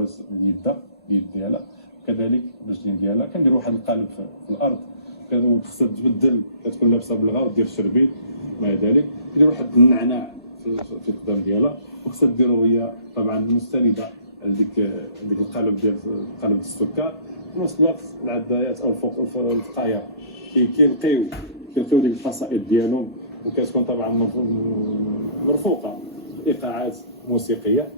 العروس اليد ديالها كذلك الرجلين ديالها. كندير واحد القالب في الارض، خصها تبدل، كتكون لابسه بالغا ودير الشربيل مع ذلك. كدير واحد النعناع في القدام ديالها، وخصها ديرو هي طبعا مستنده على ديك القالب ديال قالب السكر. في نفس الوقت العدايات او الفقايه كيلقيو ديك القصائد ديالهم، وكتكون طبعا مرفوقه بايقاعات موسيقيه.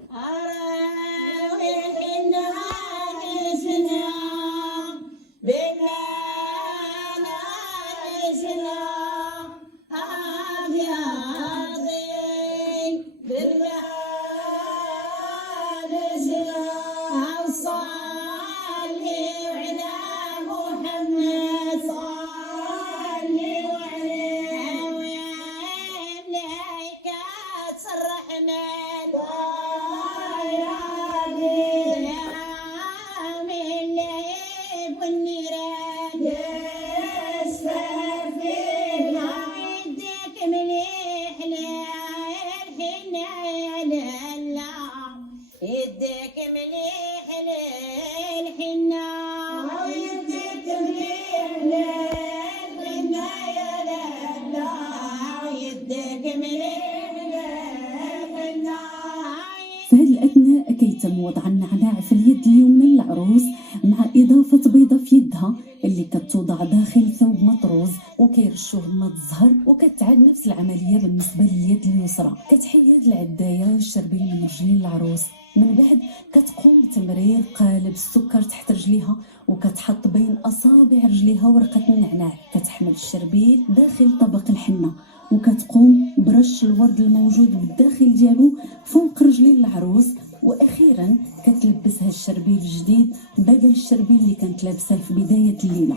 يديك مليح للحنا ويديك مليح للحنا يا لالا ويديك مليح للحنا. في هذا الأثناء كيتم وضع النعناع في اليد اليمنى للعروس مع إضافة بيضة في يدها اللي كتوضع داخل ثوب مطروز، وكيرشوه بماء الزهر. وكتعاد نفس العملية بالنسبة لليد اليسرى، كتحيد العداية والشربيل من رجلين العروس. من بعد كتقوم بتمرير قالب السكر تحت رجليها، وكتحط بين أصابع رجليها ورقة النعناع. كتحمل الشربيل داخل طبق الحنة، وكتقوم برش الورد الموجود بالداخل ديالو فوق رجلين العروس. واخيرا كتلبسها الشربيل الجديد بدل الشربيل اللي كانت لابساه في بدايه الليله.